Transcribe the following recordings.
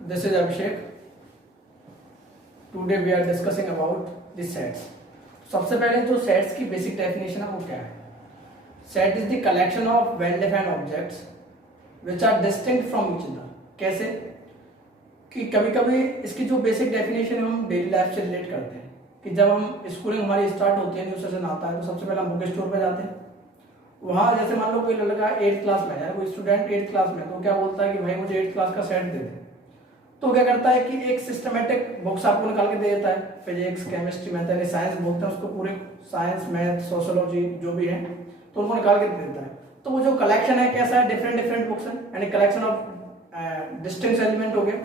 This is Abhishek. Today we are discussing about the sets. सबसे पहले जो sets की बेसिक डेफिनेशन है वो क्या है? Set is the collection of well defined objects which are distinct from each other. कैसे कि कभी कभी इसकी जो बेसिक डेफिनेशन हम डेली लाइफ से रिलेट करते हैं कि जब हम स्कूलिंग हमारी स्टार्ट होती है, न्यू सेशन आता है, तो सबसे पहले हम बुक स्टोर पे जाते हैं. वहाँ जैसे मान लो कोई लड़का 8th क्लास में है, कोई स्टूडेंट 8th क्लास में, तो क्या बोलता है कि भाई मुझे 8th क्लास का सेट दे दे. तो क्या करता है कि एक सिस्टमेटिक बुक्स आपको निकाल के दे देता है. फिजिक्स, केमिस्ट्री, मैथ, यानी साइंस बोलते हैं उसको, पूरे साइंस, मैथ, सोशियोलॉजी जो भी है, तो उनको निकाल के दे देता है. तो वो जो कलेक्शन है कैसा है, डिफरेंट डिफरेंट बुक्स है, यानी कलेक्शन ऑफ डिस्टिंक्ट एलिमेंट हो गया.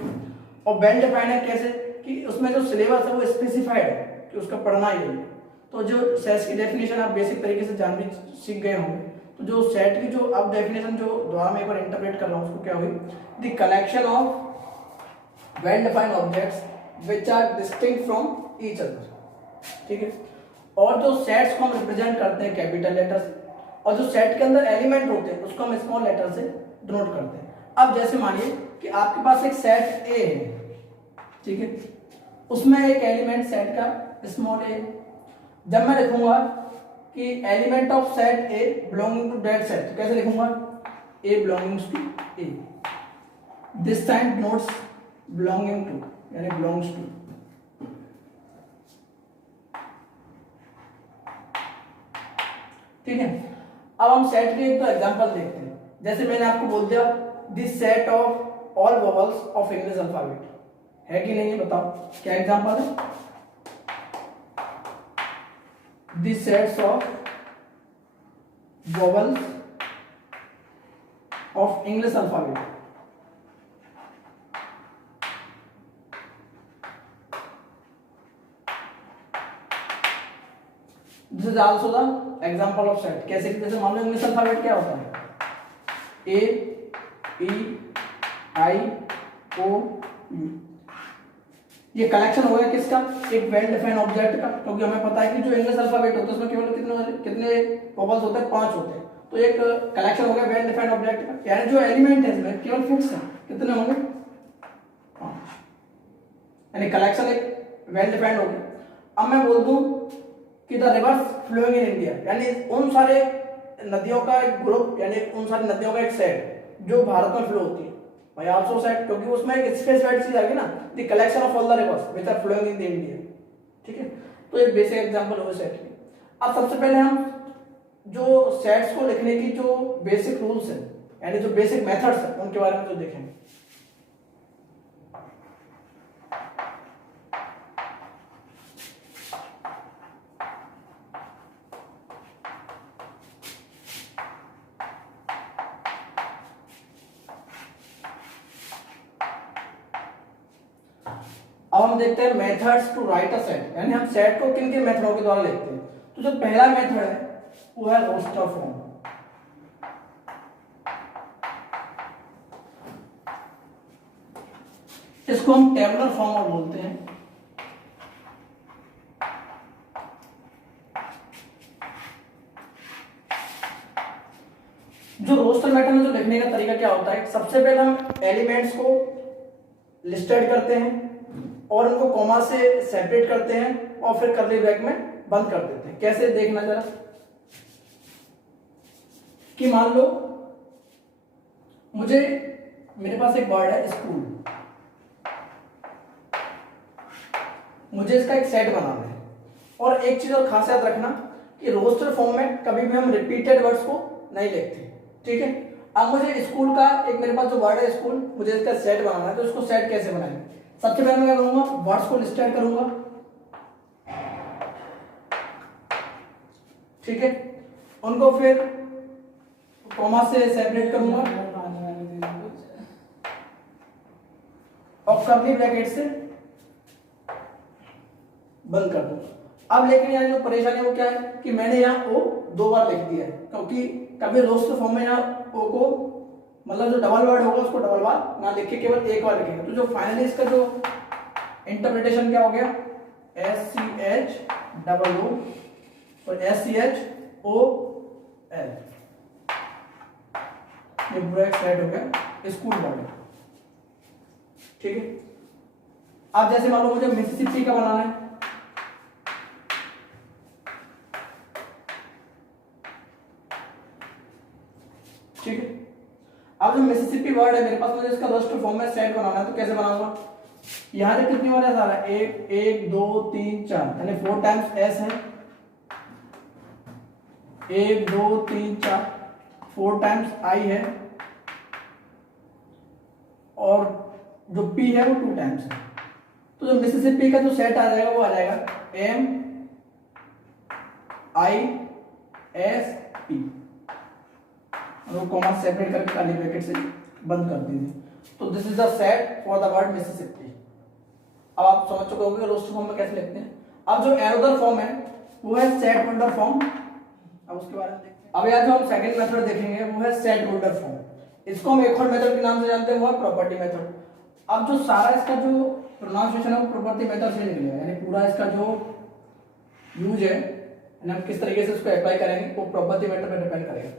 और वेल डिफाइंड है कैसे कि उसमें जो सिलेबस है वो स्पेसिफाइड है कि उसका पढ़ना ही है. तो जो सेट्स की डेफिनेशन आप बेसिक तरीके से जान भी सीख गए होंगे. तो जो सेट की जो अब डेफिनेशन जो द्वारा मैं एक बार इंटरप्रेट कर रहा हूँ उसको क्या हुई, the collection of well defined objects which are distinct from each other. ठीक है. और जो सेट्स को हम रिप्रेजेंट करते हैं कैपिटल लेटर से, और जो सेट के अंदर एलिमेंट होते हैं उसको हम स्मॉल लेटर से डिनोट करते हैं. अब जैसे मानिए कि आपके पास एक सेट ए है, ठीक है, उसमें एक एलिमेंट सेट का स्मॉल ए. जब मैं लिखूंगा कि element of set A belonging to that set, तो कैसे लिखूंगा, A belongings to A. This sign denotes belonging to, यानी belongs to. ठीक है. अब हम सेट के एक तो एग्जांपल देखते हैं. जैसे मैंने आपको बोल दिया this set of all vowels of English alphabet, है कि नहीं है बताओ, क्या एग्जांपल है. This sets of vowels of English alphabet. This is also the example of set. कैसे कि जैसे मान लो इंग्लिश अल्फाबेट क्या होता है, ए ई आई ओ यू. ये कलेक्शन हो गया किसका, एक वेल डिफाइंड ऑब्जेक्ट का. क्योंकि हमें पता है कि जो इंग्लिश अल्फाबेट होता है उसमें केवल कितने वोवेल्स होते हैं, 5 होते हैं. तो एक कलेक्शन हो गया वेल डिफाइंड ऑब्जेक्ट का, यानी जो एलिमेंट है इसमें केवल फिक्स है, कितने होंगे, 5. यानी कलेक्शन एक वेल डिफाइंड हो गया. अब मैं बोल दूं कि the rivers flowing in India, यानी उन सारे नदियों का एक ग्रुप, यानी उन सारी नदियों का एक सेट जो भारत में फ्लो होती है. भाई आल्सो सेट, क्योंकि उसमें एक स्पेसिफाइड चीज आ गई ना, the collection of all the rivers which are flowing in the India. ठीक है. तो एक बेसिक एग्जांपल हो सेट की. अब सबसे पहले हम जो सेट्स को लिखने की जो बेसिक रूल्स हैं, यानी जो बेसिक मेथड्स हैं, उनके बारे में जो देखेंगे. अब हम देखते हैं methods to write a set, यानी हम सेट को किन किन मेथडों के द्वारा लिखते हैं. तो जो पहला मेथड है वो है रोस्टर फॉर्म. इसको हम टेबुलर फॉर्म बोलते हैं. जो रोस्टर मेथड में जो लिखने का तरीका क्या होता है, सबसे पहले हम एलिमेंट्स को लिस्टेड करते हैं और उनको कॉमा से सेपरेट करते हैं और फिर कर्ली ब्रैकेट में बंद कर देते हैं. कैसे देखना जरा, कि मान लो मेरे पास एक वर्ड है स्कूल, मुझे इसका एक सेट बनाना है. और एक चीज और खास याद रखना कि रोस्टर फॉर्म में कभी भी हम रिपीटेड वर्ड्स को नहीं लिखते. ठीक है. अब मुझे स्कूल का एक, मेरे पास जो वर्ड है स्कूल, मुझे इसका सेट बनाना है. तो इसको सेट कैसे बनाएंगे, सबसे पहले मैं क्या करूंगा, वर्ड्स को लिस्टेड करूंगा. ठीक है. उनको फिर कॉमा से सेपरेट करूंगा और कर्ली ब्रैकेट से बंद कर दूंगा. अब लेकिन यहाँ जो परेशानी है वो क्या है कि मैंने यहाँ ओ 2 बार लिख दिया है, क्योंकि कभी रोस्टर फॉर्म में यहाँ ओ को, मतलब जो डबल वर्ड होगा उसको डबल बार ना लिख के केवल एक बार लिखेंगे. तो जो फाइनली इसका जो इंटरप्रिटेशन क्या हो गया, SCHOO और SCHOL, ये पूरा एक सेट हो गया स्कूल वर्ड. ठीक है। अब जैसे मान लो मुझे मिसिसिपी का बनाना है, ठीक है। अब जो मिसिसिपी वर्ड है मेरे पास, मुझे इसका रस्ट फॉर्म में सेट बनाना है, तो कैसे बनाऊंगा? यहां से कितनी बार आ रहा है? 1 1 2 3 4, यानी 4 टाइम्स एस है, 1 2 3 4, 4 टाइम्स आई है, और जो पी है वो 2 टाइम्स है। तो जो मिसिसिपी का जो सेट आ जाएगा वो आ जाएगा एम आई एस पी, और कॉमा सेपरेट करके काली ब्रैकेट से बंद कर दीजिए। तो this is the set for the word Mississippi. अब आप समझ चुके होंगे रोस्टर फॉर्म में कैसे लिखते हैं। अब जो एरोदर फॉर्म है वो है सेट होल्डर फॉर्म। अब उसके बारे में देखते हैं। अब यार जो हम सेकंड मेथड देखेंगे वो है सेट होल्डर फॉर्म। इसको हम एक और मेथड के नाम से जानते हैं, वो है प्रॉपर्टी मेथड। अब जो सारा इसका जो प्रोनाउंसिएशन है वो प्रॉपर्टी मेथड से निकलेगा, यानी पूरा इसका जो यूज है हम किस तरीके से उसको अप्लाई करेंगे वो प्रॉपर्टी मेथड पर डिपेंड करेगा।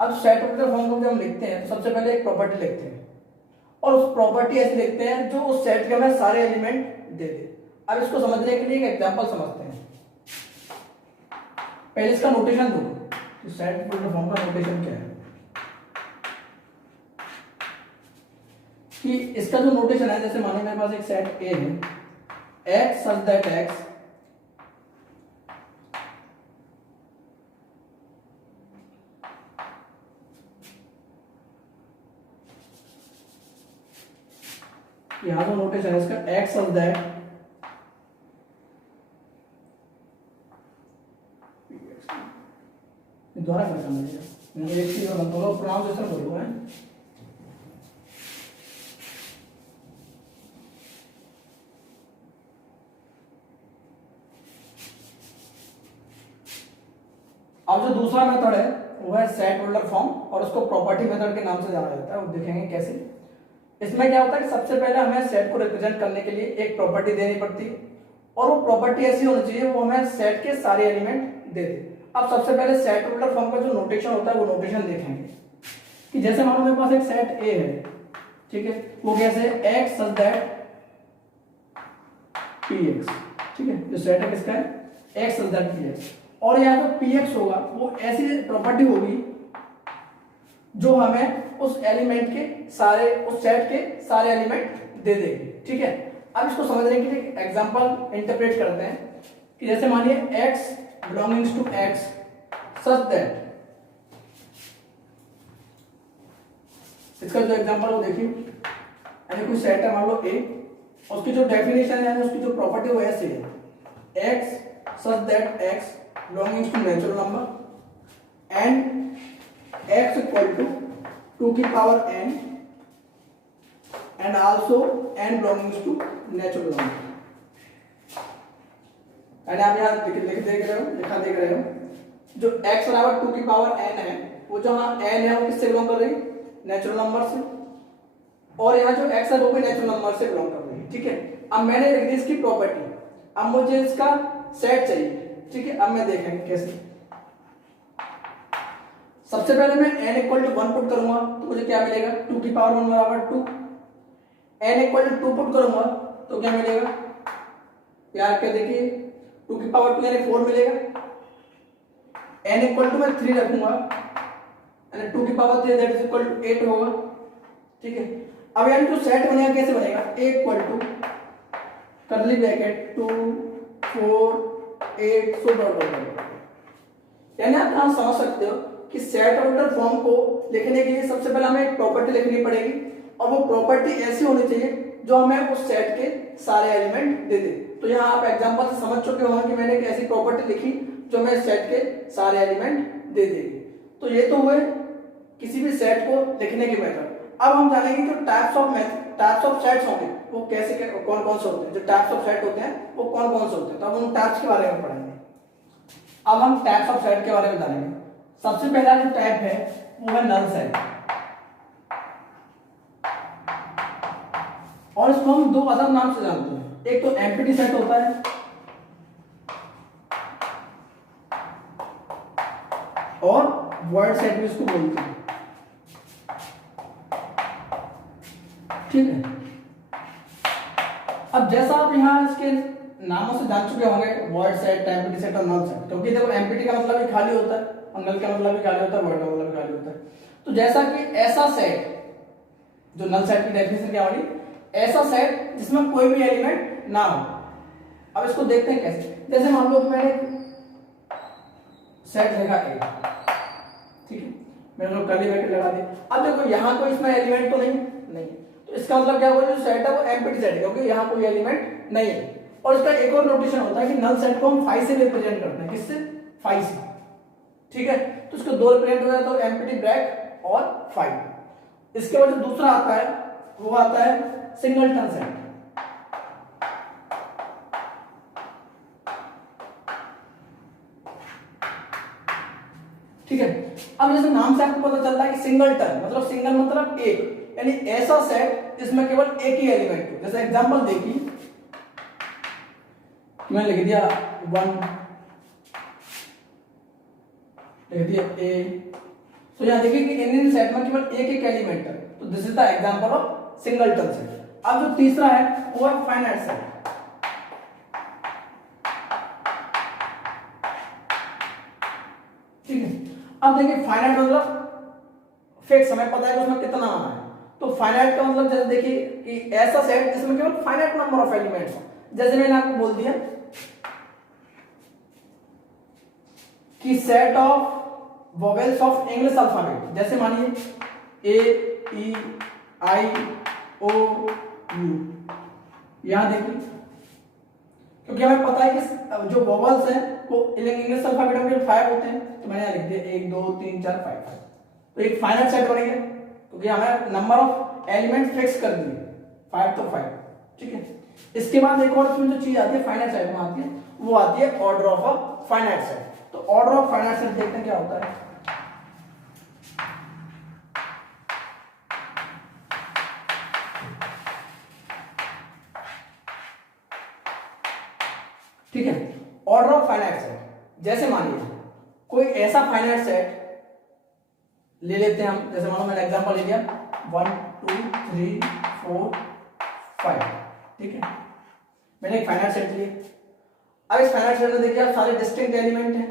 अब सेट होल्डर फॉर्म को जब हम लिखते हैं तो सबसे पहले एक प्रॉपर्टी लिखते हैं, और उस प्रॉपर्टी ऐसे लिखते हैं जो उस सेट के हमें सारे एलिमेंट दे दे। अब इसको समझने के लिए एक एग्जांपल समझते हैं। पहले इसका नोटेशन दो कि सेट होल्डर फॉर्म का नोटेशन क्या है। कि इसका जो नोटेशन है, जैसे मानो मेरे पास एक सेट ए है, x such that x यहां जो नोटेशन है इसका x such that द्वारा क्या करना है, मैं एक चीज और दोनों प्रोनाउंसिएशन बोलूंगा है। अब जो दूसरा मेथड है वो है सेट होल्डर फॉर्म, और उसको प्रॉपर्टी मेथड के नाम से जाना जाता है। वो देखेंगे कैसे। इसमें क्या होता है कि सबसे पहले हमें सेट को रिप्रेजेंट करने के लिए एक प्रॉपर्टी देनी पड़ती है, और वो प्रॉपर्टी ऐसी होनी चाहिए वो हमें सेट के सारे एलिमेंट दे दे। अब सबसे पहले सेट होल्डर फॉर्म का जो नोटेशन होता है वो नोटेशन देखेंगे कि जैसे मानो मेरे पास एक सेट ए है, ठीक है, वो कैसे x such that px, ठीक है, जो सेट है किसका है x such that px, और यहाँ जो px होगा वो ऐसी प्रॉपर्टी होगी जो हमें उस एलिमेंट के सारे, उस सेट के सारे एलिमेंट दे देगी, ठीक है। अब इसको समझने के लिए एग्जांपल इंटरप्रेट करते हैं कि जैसे मानिए x belongs to x such that, इसका जो एग्जांपल वो देखिए, यानी कोई सेट है मान लो a, उसकी जो डेफिनेशन है यानी उसकी जो प्रॉपर्टी वो ऐसे है x such that x belongs to natural number and x equal to 2 की power n and also n belongs to natural number। यानी आप यहाँ देख रहे हो जो x बराबर 2 की पावर n है, वो जो हाँ n है वो किससे बिलोंग कर रही है? नेचुरल नंबर से, और यहाँ जो x है वो भी नेचुरल नंबर से बिलोंग कर रही है, ठीक है। अब मैंने लिख दी इसकी प्रॉपर्टी, अब मुझे इसका सेट चाहिए, ठीक है। अब मैं देखेंगे कैसे। सबसे पहले मैं n इक्वल टू 1 पुट करूंगा तो मुझे क्या मिलेगा? 2 की पावर 1 बराबर 2। n इक्वल टू 2 पुट करूंगा तो क्या मिलेगा? यार क्या देखिए 2 की पावर 2 यानी 4 मिलेगा। n इक्वल टू मैं 3 रखूंगा यानी 2 की power 3 that is equal to 8 होगा, ठीक है। अब यानी जो सेट बनेगा कैसे बनेगा? a equal to curly bracket 2 4 8 so dot dot, यानी आप यहां समझ सकते हो कि सेट होल्डर फॉर्म को लिखने के लिए सबसे पहले हमें एक प्रॉपर्टी लिखनी पड़ेगी, और वो प्रॉपर्टी ऐसी होनी चाहिए जो हमें उस सेट के सारे एलिमेंट दे दे। तो यहाँ आप एग्जांपल से समझ चुके होंगे कि मैंने एक ऐसी प्रॉपर्टी लिखी जो हमें सेट के सारे एलिमेंट दे देगी। तो ये तो हुए किसी भी सेट को लिखने के मेथड। अब हम जानेंगे जो टाइप्स ऑफ सेट्स होंगे वो कैसे कौन कौन से होते हैं। जो टाइप्स ऑफ सेट होते हैं वो कौन कौन से होते हैं, तो अब हम टाइप्स के बारे में पढ़ेंगे। अब हम टाइप्स ऑफ सेट के बारे में जानेंगे। सबसे पहला जो टाइप है वो है नल सेट, और इसको हम दो अदर नाम से जानते हैं। एक तो एम्प्टी सेट होता है, और वर्ड सेट भी इसको बोलते हैं, ठीक है। अब जैसा आप यहाँ इसके नामों से जान चुके होंगे, वॉइड सेट, एम्प्टी सेट और नल सेट, क्योंकि देखो एम्प्टी का मतलब भी खाली होता है और नल का मतलब भी खाली होता है, वॉइड का मतलब भी खाली होता है। तो जैसा कि ऐसा सेट, जो नल सेट की डेफिनेशन क्या होगी, ऐसा सेट जिसमें कोई भी एलिमेंट ना हो। अब इसको देखते हैं कैसे। जैसे मान लो मैंने सेट लिखा ए, ठीक है, मैंने लोग कर्ली ब्रैकेट लगा दी। अब देखो यहाँ कोई इसमें एलिमेंट तो नहीं, तो इसका मतलब क्या होगा, जो सेट है वो एम्प्टी सेट है, क्योंकि यहाँ कोई एलिमेंट नहीं है। और इसका एक और नोटेशन होता है कि नल सेट को हम फाई से रिप्रेजेंट करते हैं। किससे? फाई से, ठीक है। तो इसको दो रिप्रेजेंट हो जाता है, एम्प्टी ब्रैक और फाई। इसके बाद जो दूसरा आता है वो आता है सिंगलटन सेट। ठीक है। अब जैसे नाम से आपको पता चल रहा है कि सिंगलटन मतलब सिंगल मतलब एक, यानी ऐसा सेट जिसमें केवल एक ही एलिमेंट हो। जैसे एग्जांपल देखिए, मैंने लिख दिया 1, लिख दिया ए, तो यहां देखिए कि इन सेट में केवल एक एक एलिमेंट है, तो this is the example of singleton set. अब जो तीसरा है वो है फाइनाइट सेट। ठीक है। अब देखिए फाइनाइट मतलब फिक्स, हमें पता है कि उसमें कितना आना है। तो फाइनाइट का मतलब जैसे देखिए कि ऐसा सेट जिसमें केवल फाइनाइट नंबर ऑफ एलिमेंट्स हो। जैसे मैंने आपको बोल दिया कि set of vowels of English alphabet, जैसे मानिए ए ई आई ओ यू, यहां देखिए, क्योंकि हमें पता है कि जो वोवेल्स हैं वो इंग्लिश अल्फाबेट में 5 होते हैं, तो मैंने यहां लिख दिया 1 2 3 4 5। तो एक फाइनाइट सेट बनेगा क्योंकि हमें नंबर ऑफ एलिमेंट फिक्स कर दिए 5 तो 5। ठीक है। इसके बाद एक और इसमें जो चीज आती है फाइनाइट सेट में आती है, वो आती है order of a finite set. तो ऑर्डर ऑफ फाइनाइट सेट देखते हैं क्या होता है। ठीक है। ऑर्डर ऑफ फाइनाइट सेट, जैसे मानिए कोई ऐसा फाइनाइट सेट ले लेते हैं हम, जैसे मानो मैंने एग्जांपल ले लिया 1 2 3 4 5। ठीक है, मैंने एक फाइनाइट सेट लिया। अब इस फाइनाइट सेट में देखिए आप सारे डिस्टिंक्ट एलिमेंट हैं,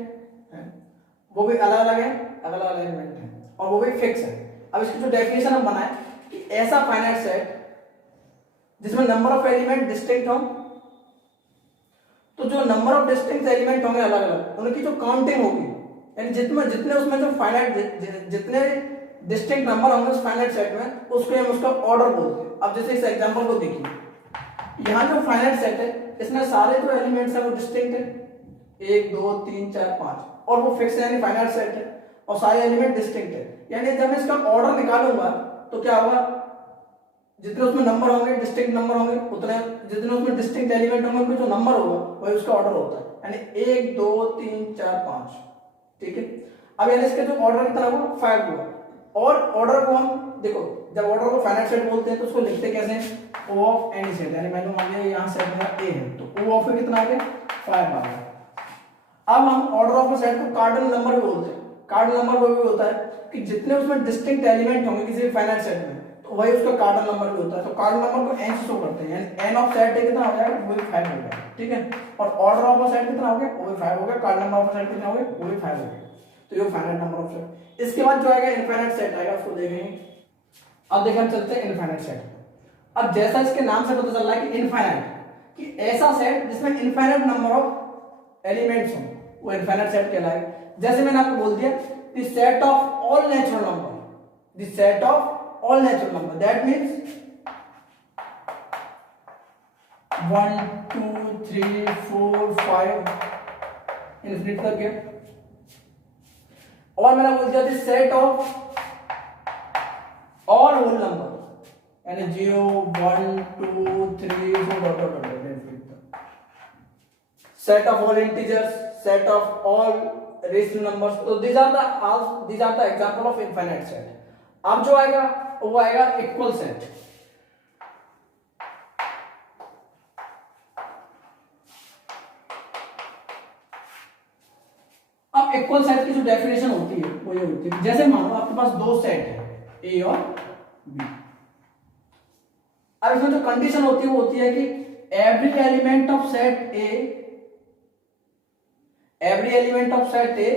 वो भी अलग अलग है, अलग अलग एलिमेंट हैं और वो भी फिक्स है। अब इसकी जो डेफिनेशन हम बनाए कि ऐसा फाइनाइट सेट जिसमें नंबर ऑफ एलिमेंट डिस्टिंक्ट हो, तो जो नंबर ऑफ डिस्टिंक्ट एलिमेंट होंगे अलग अलग, उनकी जो काउंटिंग होगी, यानी जितने उसमें जो फाइनाइट जितने डिस्टिंक्ट नंबर होंगे उस फाइनाइट सेट में, उसको हम उसका ऑर्डर बोलते हैं। अब जैसे इस एग्जांपल को देखिए, यहाँ जो फाइनाइट सेट है इसमें सारे जो एलिमेंट्स हैं वो डिस्टिंक्ट है, 1 2 3 4 5, और वो फिक्स है यानी फाइनाइट सेट है और सारे एलिमेंट डिस्टिंक्ट है। यानी जब मैं इसका ऑर्डर निकालूंगा तो क्या होगा, जितने उसमें नंबर होंगे डिस्टिंक्ट नंबर होंगे उतने, जितने उसमें डिस्टिंक्ट एलिमेंट होंगे उनका जो नंबर होगा वही उसका ऑर्डर होता है, यानी 1 2 3 4 5। ठीक है। अब यानी इसका जो ऑर्डर कितना हुआ 5 हुआ। और ऑर्डर को हम देखो, जब ऑर्डर को फाइनाइट सेट बोलते हैं तो उसको लिखते कैसे हैं, O ऑफ एनी सेट, यानी मान लो मान लिया यहाँ सेट मेरा A है तो O ऑफ कितना आ गया 5 आ गया। अब हम ऑर्डर ऑफ सेट को कार्डिनल नंबर भी बोलते हैं। कार्डिनल नंबर वो भी होता है कि जितने उसमें डिस्टिंक्ट एलिमेंट होंगे किसी फाइनाइट सेट में तो वही उसका कार्डिनल नंबर भी होता है। तो कार्डिनल नंबर को n से शो करते हैं, यानी n ऑफ सेट कितना हो जाएगा वो भी 5 हो गया। ठीक है। और ऑर्डर ऑफ सेट कितना हो गया वो भी 5 हो गया, कार्डिनल नंबर ऑफ सेट कितना हो गया वो भी 5 हो गया। तो ये फाइनाइट नंबर ऑफ सेट। इसके बाद जो आएगा इनफाइनाइट सेट आएगा, उसको देखेंगे। अब देखिए हम चलते हैं इनफाइनाइट सेट। अब जैसा इसके नाम से पता चल रहा है कि इनफाइनाइट, कि ऐसा सेट जिसमें इनफाइनाइट नंबर ऑफ एलिमेंट्स हो वो इनफाइनाइट सेट कहलाएगा। जैसे मैंने आपको बोल दिया the set of all natural number, the set of all natural number, that means 1 2 3 4 5 infinite तक गया। और मैंने बोल दिया the set of all whole number, यानी 0 1 2 3 4 set of all integers, set of all rational numbers. So these are the example of infinite set. अब जो आएगा वो आएगा इक्वल सेट। अब इक्वल सेट की जो डेफिनेशन होती है वो ये होती है, जैसे मानो आपके पास दो सेट है A और B। अब इसमें जो कंडीशन होती है वो होती है कि एवरी एलिमेंट ऑफ सेट ए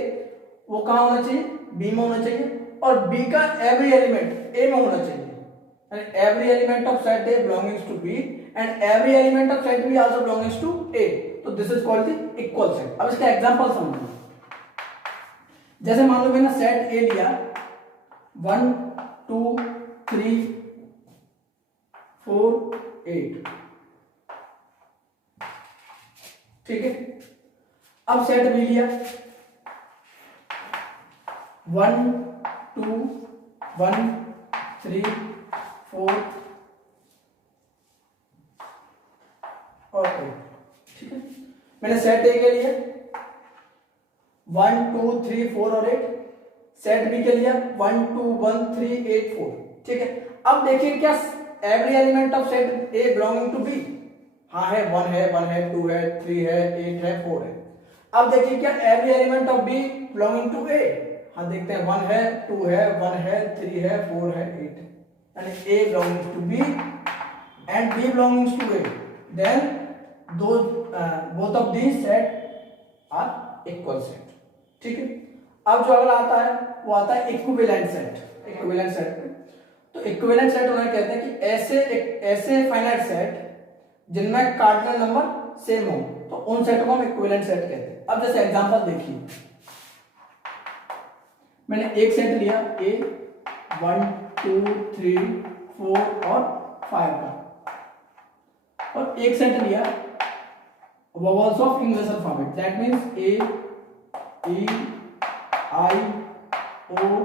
वो कहाँ होना चाहिए, बी में होना चाहिए, और बी का एवरी एलिमेंट ए में होना चाहिए। Every element of set A belongings to B and every element of set B also belongings to A, तो this is called the equal set. अब इसका एग्जांपल समझो। जैसे मान लो मैंने सेट ए लिया 1 2 3 4 8, ठीक है। अब सेट बी लिया 1 2 1 3 4 और 8, ठीक है। मैंने सेट ए के लिए 1 2 3 4 और 8, सेट बी के लिए 1 2 1 3 8 4, ठीक है। अब देखिए क्या every element of set A belonging to B, हाँ है, 1 है 2 है 3 है 8 है 4 है। अब देखिए क्या every element of B belonging to A, हाँ देखते हैं 1 है 2 है 1 है 3 है 4 है 8 है, यानी A belongs to B and B belongs to A, then those both of these set are equal set, ठीक है। अब जो अगला आता है वो आता है इक्विवेलेंट सेट। इक्विवेलेंट सेट तो इक्विवेलेंट सेट उन्हें कहते हैं कि ऐसे फाइनाइट सेट जिनमें कार्डिनल नंबर सेम हो, तो उन सेट को हम इक्विवेलेंट सेट कहते हैं। अब जैसे एग्जांपल देखिए, मैंने एक सेट लिया A 1 2 3 4 और 5 का, और एक सेट लिया vowels of English alphabet, that means A E I O U,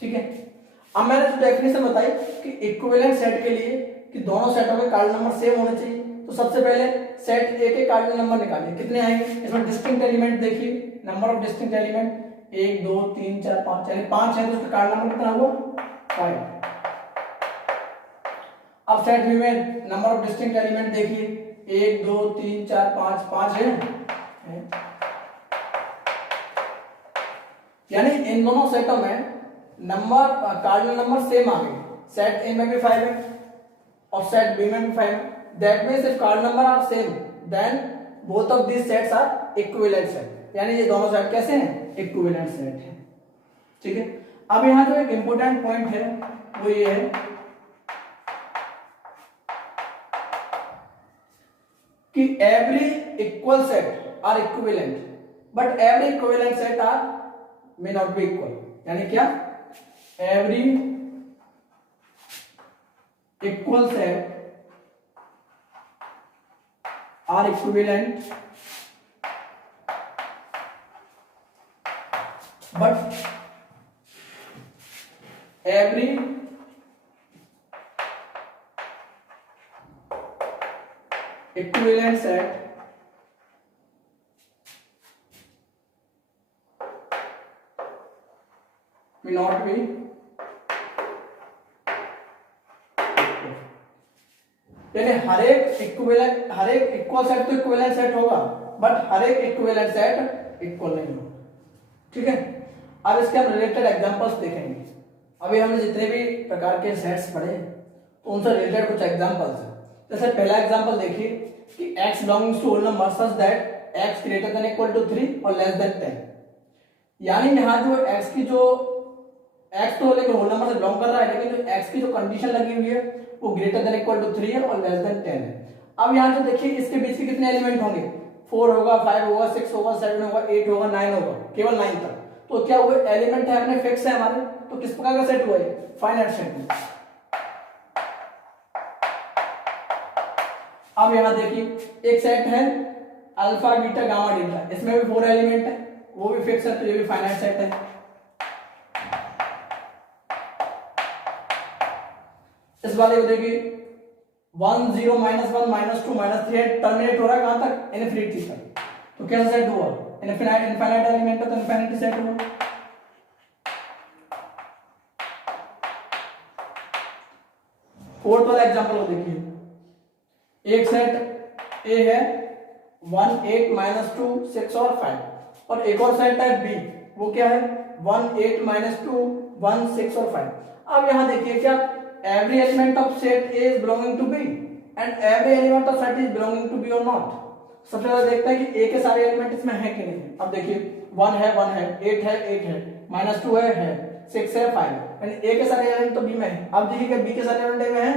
ठीक है। अब मैंने जो डेफिनेशन बताई कि इक्विवेलेंट सेट के लिए कि दोनों सेटों के कार्डिनल नंबर सेम होने चाहिए, तो सबसे पहले सेट ए के कार्डिनल नंबर निकालिए, कितने आएंगे। इसमें डिस्टिंक्ट एलिमेंट देखिए, नंबर ऑफ डिस्टिंक्ट एलिमेंट 1 2 3 4 5, यानी 5 है, तो उसका कार्डिनल नंबर कितना हुआ 5। अब सेट बी में नंबर ऑफ डिस्टिंक्ट एलिमेंट देखिए, 1 2 3 4 5, 5 है, यानी इन दोनों सेटों में नंबर कार्डिनल नंबर सेम आ गए। सेट ए में भी 5 है और सेट बी में भी 5 है, that means if cardinal number are same then both of these sets are equivalent set, यानी ये दोनों सेट कैसे हैं, इक्विवेलेंट सेट है, ठीक है। अब यहां जो एक इंपॉर्टेंट पॉइंट है वो ये है कि every equal set are equivalent but every equivalent set are may not be equal, यानी क्या, every equal set are equivalent but every equivalent set may not be यानी हर एक इक्वल सेट तो इक्विवेलेंट सेट होगा, बट हर एक equivalent set equal नहीं होगा, ठीक है। अब इसके हम रिलेटेड एग्जांपल्स देखेंगे। अभी हमने जितने भी प्रकार के सेट्स पढ़े तो उनसे रिलेटेड कुछ एग्जांपल्स हैं। जैसे पहला एग्जांपल देखिए कि x belongings to whole number such that x greater than equal to 3 और लेस देन 10, यानी यहाँ जो x की जो x तो लेकिन होल नंबर से बिलोंग कर रहा है, लेकिन जो x की जो कंडीशन लगी हुई है वो ग्रेटर देन इक्वल टू 3 है और लेस देन 10 है। अब यहाँ जो देखिए इसके बीच के कितने एलिमेंट होंगे, 4 होगा 5 होगा 6 होगा 7 होगा 8 होगा 9 होगा, केवल 9 तक। तो क्या हुए, एलिमेंट है अपने फिक्स है हमारे, तो किस प्रकार का सेट हुआ है, फाइनाइट सेट। अब यहां देखिए एक सेट है अल्फा बीटा गामा डेल्टा, इसमें भी 4 एलिमेंट है, वो भी फिक्स है, तो ये भी फाइनाइट सेट है। इस वाले को देखिए 1 0 -1 -2 -3 टर्मिनेट हो रहा है कहां तक, इनफिनिटी तक, तो कैसा सेट हुआ, इनफाइनाइट एलिमेंट है तो इनफिनिटी सेट हुआ। फोर्थ वाला एग्जांपल को देखिए, एक सेट ए है 1 8 -2 6 और 5, और एक और सेट है बी, वो क्या है 1 8 -2 1 6 और 5। अब यहां देखिए क्या every element of set A is belonging to B, and every element of set is belonging to B और नॉट। सबसे पहले देखते हैं कि ए के सारे एलिमेंट इसमें है कि नहीं। अब देखिए 1 है 8 है 8 है, -2 है 6 है 5, यानी ए के सारे एलिमेंट तो बी में है। अब देखिए बी के सारे एलिमेंट ए में है,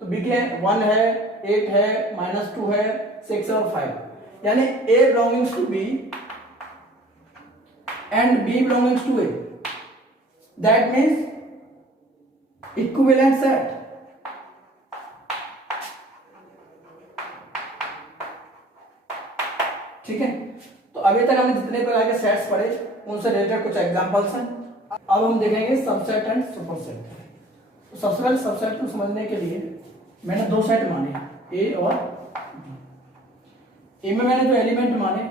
तो बी के 1 है 8 है -2 है 6 है और 5, यानी A belongings to B and B belongings to A, that means equivalent set. ठीक है, तो अभी तक हमने जितने प्रकार के सेट्स पढ़े उनसे रिलेटेड कुछ एग्जांपल्स हैं। अब हम देखेंगे सबसेट एंड सुपरसेट। तो सबसे पहले सबसेट को समझने के लिए मैंने दो सेट माने, ए और बी। ए में मैंने जो एलिमेंट माने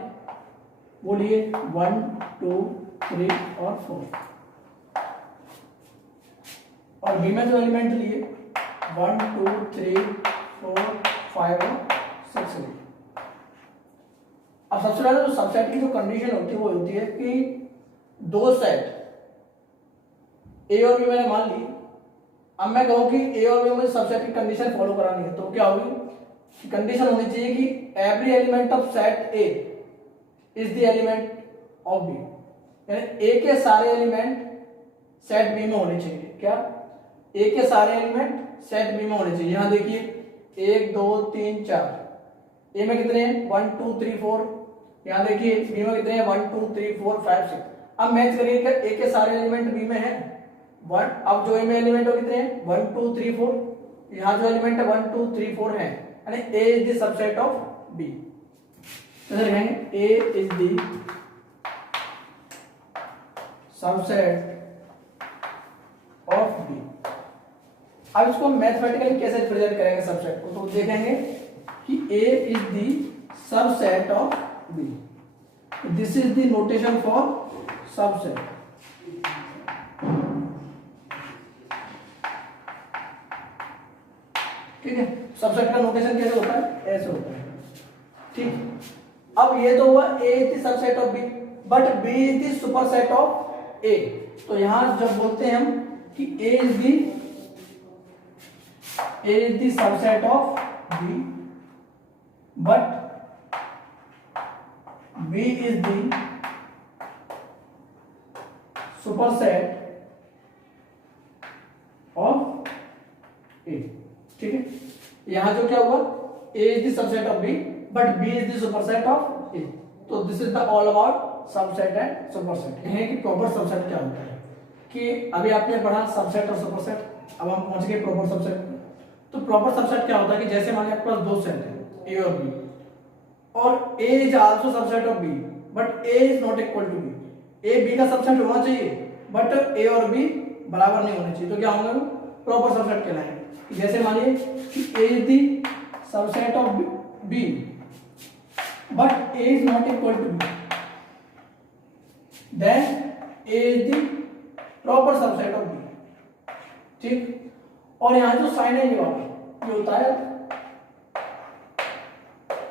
वो लिए 1 2 3 और 4, और बी में जो एलिमेंट लिए 1 2 3 4 5 और 6 लिए। अब सबसे पहले तो सबसेट की जो कंडीशन होती है वो होती है कि दो सेट ए और बी मैंने मान ली। अब मैं कहूं कि ए और बी में मुझे सबसेट की कंडीशन फॉलो करानी है, तो क्या होगी, कंडीशन होनी चाहिए कि every element of set A is the element of B, यानी ए के सारे एलिमेंट सेट बी में होने चाहिए। क्या, ए के सारे एलिमेंट सेट बी में होने चाहिए। यहां देखिए 1 2 3 4, ए में कितने हैं 1 2 3 4, यहां देखिए बी में कितने हैं 1 2 3 4 5 6। अब मैच करिए क्या, ए के सारे एलिमेंट बी में हैं 1, अब जो ए में एलिमेंट हो कितने हैं 1 2 3 4, यहां जो एलिमेंट है 1 2 3 4 है, यानी A is the subset of B. तो लिखेंगे A is the subset of B. अब इसको मैथमेटिकली कैसे रिप्रेजेंट करेंगे सबसेट को, तो देखेंगे कि A is the subset of B. This is the notation for subset. ठीक है, सबसेट का नोटेशन कैसे होता है, ऐसे होता है। ठीक, अब ये तो हुआ A is the subset of B, but B is the superset of A. तो यहां जब बोलते हैं हम कि A is the subset of B but B is the superset of A। ठीक है, यहां जो क्या हुआ, A is the subset of B but B is the superset of A। तो this is the all about subset and superset. है कि proper subset क्या होता है, कि अभी आपने पढ़ा सबसेट और सुपरसेट, अब हम पहुंच गए प्रॉपर सबसेट। तो प्रॉपर सबसेट क्या होता है कि जैसे मान लीजिए आपके पास दो सेट है A और B, और A is also subset of B but A is not equal to B। A B का सबसेट होना चाहिए बट A और B बराबर नहीं होने चाहिए, तो क्या होंगे, प्रॉपर सबसेट कहलाएंगे। जैसे मानिए कि A is the subset of B but A is not equal to B, then A is the proper subset of B। ठीक, और यहाँ जो साइन है ये वाला, ये होता है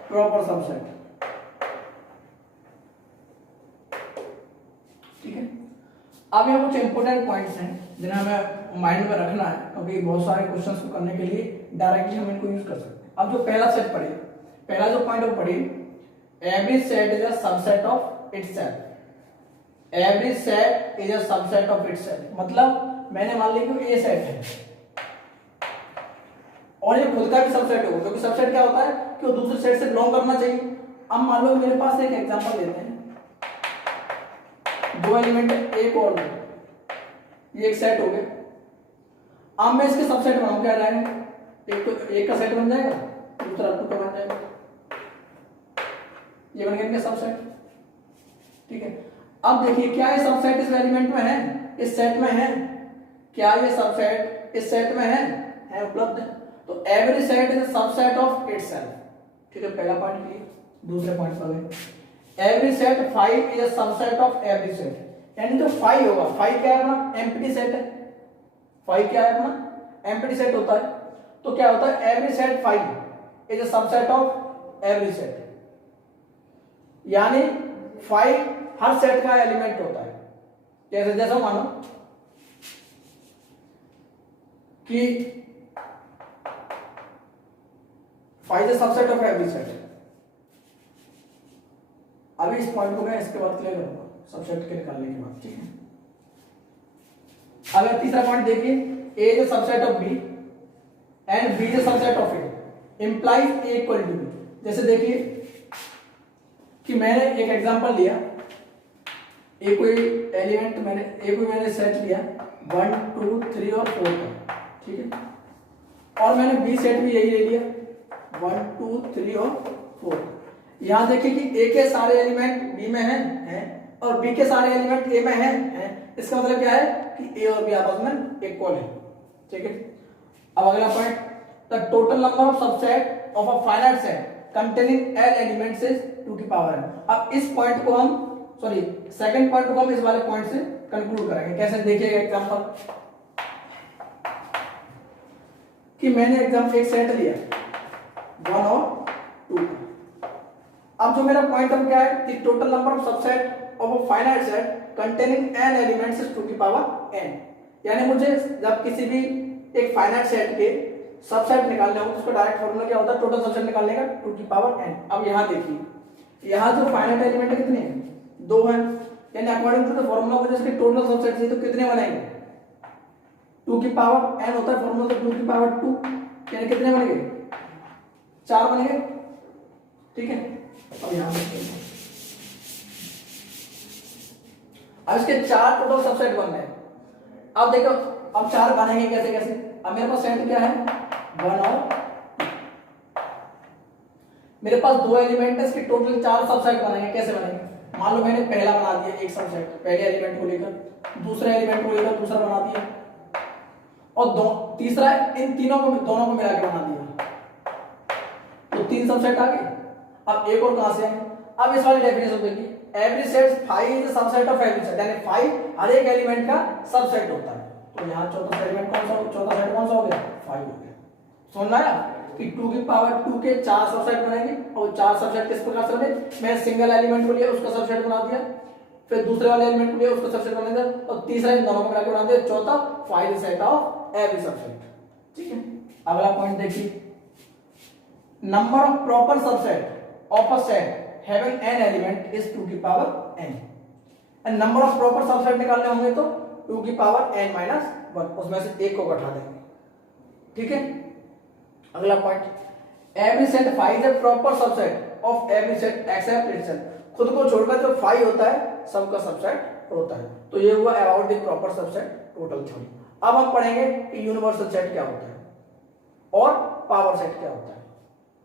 प्रॉपर सबसेट। ठीक है, अब यहाँ कुछ इंपोर्टेंट पॉइंट्स हैं जिन्हें हमें माइंड में रखना है, क्योंकि बहुत सारे क्वेश्चंस को करने के लिए डायरेक्टली हम इनको यूज कर सकते हैं। अब जो पहला सेट पढ़े, पहला जो पॉइंट वो पढ़ी, every set is a subset of itself. Every set is a subset of itself, मतलब मैंने मान लिया कि ए सेट है और ये खुद का भी सबसेट होगा, क्योंकि सबसेट क्या होता है कि वो दूसरे सेट से बिलोंग करना चाहिए। अब मान लो मेरे पास एक एग्जांपल लेते हैं, दो एलिमेंट एक और दो, ये एक सेट हो गया। अब मैं इसके सबसेट बनाऊं, क्या जाएगा, एक तो एक का सेट बन जाएगा, दूसरा टू का बन जाएगा, ये बन गया इनका सबसेट। ठीक है, अब देखिए क्या ये सबसेट इस एलिमेंट में है, इस सेट में है, क्या ये सबसेट इस सेट में है उपलब्ध है। तो every set is a subset of itself. ठीक है, पहला पॉइंट क्लियर। दूसरे पॉइंट पर गए, every set 5 is a subset of every set, यानी जो 5 होगा, 5 क्या है अपना, एम्प्टी सेट है। 5 क्या है अपना, एम्प्टी सेट होता है। तो क्या होता है, every set 5 is a subset of every set, यानी 5 हर सेट का एलिमेंट होता है। जैसे जैसा मानो कि find the subset of every set. अभी इस पॉइंट को मैं इसके बाद क्लियर करूंगा सबसेट के निकालने के बाद, ठीक है। अगर तीसरा पॉइंट देखिए, A is the subset of B and B is the subset of A implies A equal to B. जैसे देखिए कि मैंने एक एग्जांपल लिया, ए कोई एलिमेंट मैंने सेट लिया 1 2 3 और 4 का, ठीक है, और मैंने बी सेट भी यही ले लिया 1 2 3 और 4। यहां देखिए कि ए के सारे एलिमेंट बी में हैं और बी के सारे एलिमेंट ए में हैं। इसका मतलब क्या है कि ए और बी आपस में इक्वल है, ठीक है। अब अगला point, the total number of subset of a finite set containing L elements is 2 की पावर n। अब इस पॉइंट को हम सेकंड पॉइंट को हम इस वाले पॉइंट से कंक्लूड करेंगे। कैसे, देखिएगा एग्जांपल कि मैंने एक सेट लिया 1 और 2। अब जो मेरा पॉइंट अब क्या है, the total number of subset of a finite set containing n elements is 2 की पावर n। यानी मुझे जब किसी भी एक फाइनाइट सेट के सबसेट निकालने हो तो उसका डायरेक्ट फार्मूला क्या होता है, टोटल सबसेट निकालने का 2 की पावर n। अब यहां देखिए, यहां जो फाइनाइट एलिमेंट कितने हैं, 2 हैं, यानी अकॉर्डिंग टू द फार्मूला मुझे इसके टोटल सबसेट चाहिए तो कितने बनेंगे, 2 की पावर n होता है फार्मूला, तो 2 की पावर 2 यानी कितने बनेंगे, 4 बनेंगे, ठीक है। अब यहां देखते हैं, अब इसके 4 टोटल सबसेट बन रहे हैं। अब देखो, अब 4 बनेंगे कैसे कैसे। अब मेरे पास सेट क्या है 1 और 2, मेरे पास 2 एलिमेंट है, इसके टोटल 4 सबसेट बनेंगे। कैसे बनेंगे, मान लो मैंने पहला बना दिया एक सबसेट, पहले एलिमेंट को लेकर, दूसरे एलिमेंट को लेकर दूसरा बना दिया, और तीसरा इन दोनों को मिला के बना दिया, तो 3 सबसेट आ गए। अब एक और कहां से है, अब इस वाली डेफिनेशन देखिए, every set five is the subset of every set, यानी 5 हर एक एलिमेंट का सबसेट होता है। तो यहां चौथा सेट कौन सा हो गया, 5 हो गया। समझ आया कि 2 की पावर 2 के 4 सबसेट बनेंगे, और 4 सबसेट किस प्रकार से बने, मैं सिंगल एलिमेंट को लिया उसका सबसेट बना दिया, फिर दूसरे वाले एलिमेंट को लिया उसका सबसेट बना दिया, और तीसरा इन दोनों को मिलाकर बना दिया, चौथा five set of every subset, ठीक है। अगला पॉइंट देखिए, number of proper subset of a set having n element is 2 की power n, and number of proper subset निकालने होंगे तो 2 की पावर n माइनस 1, उसमें से एक को घटा देंगे, ठीक है। अगला point, every set five is a proper subset of every set except itself. खुद को छोड़कर जो 5 होता है सबका सबसेट होता है। तो ये हुआ about the proper subset total theory. अब हम पढ़ेंगे कि यूनिवर्सल सेट क्या होता है और पावर सेट क्या होता है।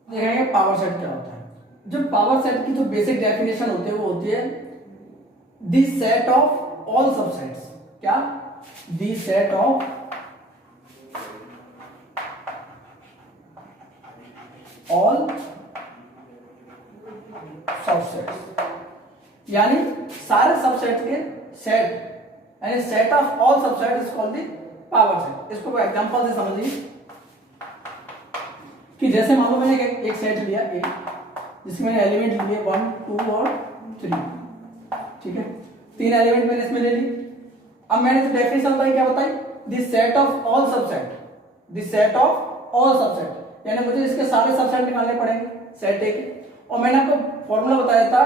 देखेंगे पावर सेट क्या होता है। जो पावर सेट की जो बेसिक डेफिनेशन होती है वो होती है the set of all subsets. क्या, the set of all subsets, यानी सारे सबसेट के सेट, यानी set of all subset is called the power set. इसको एग्जांपल से समझिए कि जैसे मान लो मैंने एक सेट लिया ए, जिसमें मैंने एलिमेंट लिए 1 2 और 3, ठीक है, 3 एलिमेंट मैंने इसमें ले ली। अब मैंने जो डेफिनेशन बताई क्या बताई, the set of all subset, the set of all subset, यानी मुझे इसके सारे सबसेट निकालने पड़ेंगे सेट ए के, और मैंने आपको फॉर्मूला बताया था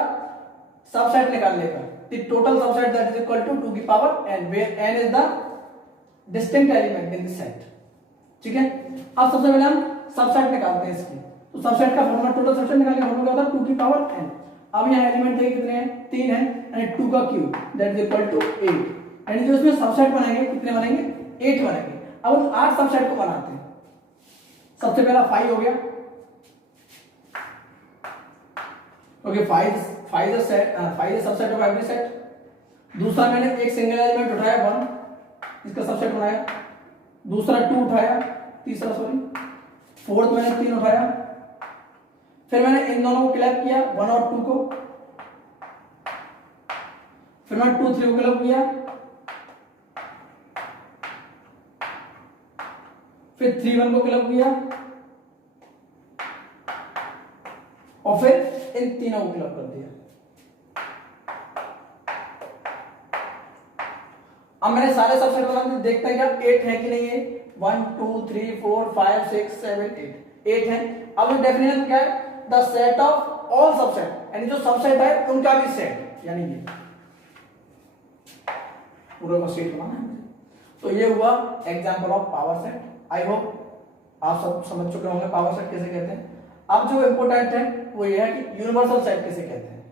सबसेट निकालने का, the total subset that is equal to 2 की power n, where n is the distinct element in the set, ठीक है। अब सबसे पहले हम सबसेट निकालते हैं इसकी, तो सबसेट का फॉर्मूला, टोटल सबसेट निकालने का फॉर्मूला होता है 2 की पावर n। अब यहाँ एलिमेंट देखिए कितने हैं, 3 हैं, यानी 2 का cube that is equal to 8, यानी जो इसमें सबसेट बनेंगे कितने बनेंगे, 8 बनेंगे। अब हम 8 सबसेट को बनाते हैं। सबसे पहला 5 हो गया, okay, 5 is set, 5 is subset of every set. दूसरा मैंने एक सिंगल एलिमेंट उठाया 1, इसका सबसेट बनाया, दूसरा 2 उठाया, तीसरा फोर्थ मैंने 3 उठाया, फिर मैंने इन दोनों को क्लैप किया 1 और 2 को, फिर मैंने 2 3 को क्लैप किया, फिर 3 1 को क्लैप किया, और फिर इन तीनों को क्लैप कर दिया। अब मैंने सारे सबसेट बना दिए, देखते हैं क्या 8 है कि नहीं है, 1 2 3 4 5 6 7 8, 8 है। अब डेफिनेशन क्या है, the set of all subset, यानी जो सबसेट है उनका भी सेट, यानी ये पूरा का सेट बनाना है। तो ये हुआ example of power set. I hope आप सब समझ चुके होंगे पावर सेट कैसे कहते हैं। अब जो इंपॉर्टेंट है वो ये है कि यूनिवर्सल सेट कैसे कहते हैं।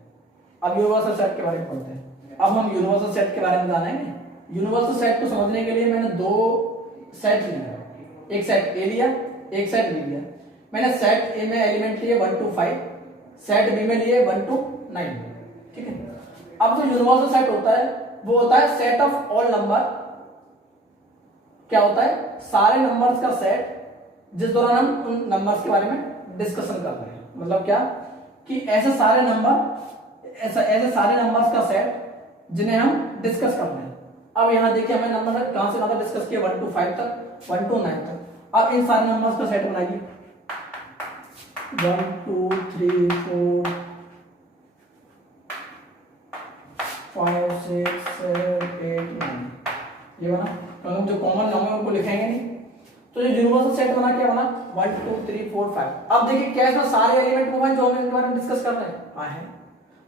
अब यूनिवर्सल सेट के बारे में पढ़ते हैं। अब हम यूनिवर्सल सेट के बारे में जानेंगे। यूनिवर्सल सेट को समझने के लिए मैंने दो सेट लिया, एक सेट ए लिया, एक सेट बी लिया। मैंने सेट ए में एलिमेंट लिए 1 to 5, सेट बी में लिए 1 to 9, ठीक है। अब जो यूनिवर्सल सेट होता है वो होता है सेट ऑफ ऑल नंबर। क्या होता है, सारे नंबर्स का सेट जिस दौरान हम उन नंबर्स के बारे में डिस्कशन कर रहे हैं। मतलब क्या कि ऐसे सारे नंबर्स का सेट जिन्हें हम डिस्कस कर रहे हैं। अब यहां देखिए हमें नंबर कहां से कहां डिस्कस किया, 1 to 5 तक, 1 to 9 तक। अब इन सारे नंबर्स का सेट बनाइए, 1 2 3 4 5 6 7 8 9, ये बना। हम जो कॉमन नंबर उनको लिखेंगे नहीं। तो जो यूनिवर्सल सेट बना क्या बना, 1 2 3 4 5। अब देखिए क्या इसमें सारे एलिमेंट वो हैं जो हम इनके बारे में डिस्कस कर रहे हैं। हाँ है।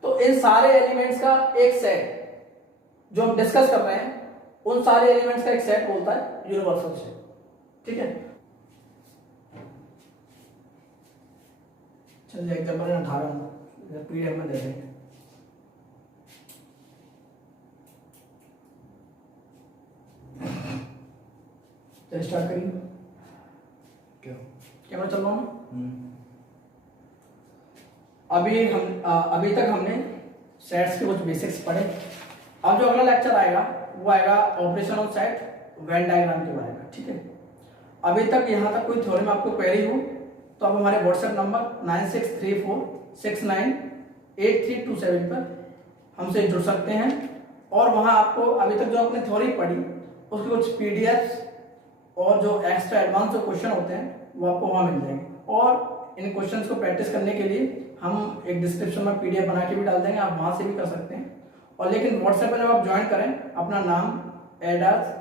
तो इन सारे एलिमेंट्स का एक सेट जो हम डिस्कस कर रहे हैं, उन सारे एलिमेंट्स का एक सेट बोलता है यूनिवर्सल सेट, ठीक है। चलिए एग्जांपल में 18 पीडीएफ में दे देंगे। तो स्टार्ट करिए। कैमरा चल रहा हूँ। अभी तक हमने सेट्स के कुछ बेसिक्स पढ़े। अब जो अगला लेक्चर आएगा वो आएगा operation of set, Venn diagram के बारे में, ठीक है। अभी तक यहाँ तक कोई थ्योरी में आपको क्वेरी हो तो आप हमारे व्हाट्सएप नंबर 9634698327 पर हमसे जुड़ सकते हैं। और वहाँ आपको अभी तक जो आपने थ्योरी पढ़ी उसके कुछ पीडीएफ और जो एक्स्ट्रा एडवांस जो क्वेश्चन होते हैं वो आपको वहाँ मिल जाएंगे। और इन क्वेश्चंस को प्रैक्टिस करने के लिए हम एक डिस्क्रिप्शन में पीडीएफ बना के भी डाल देंगे, आप वहाँ से भी कर सकते हैं। और लेकिन व्हाट्सएप में जब आप ज्वाइन करें अपना नाम, एड्रेस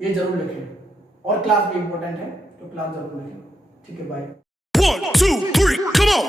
ये जरूर लिखें, और क्लास भी इंपॉर्टेंट है तो क्लास जरूर लिखें, ठीक है। बाय। 1 2 3 come on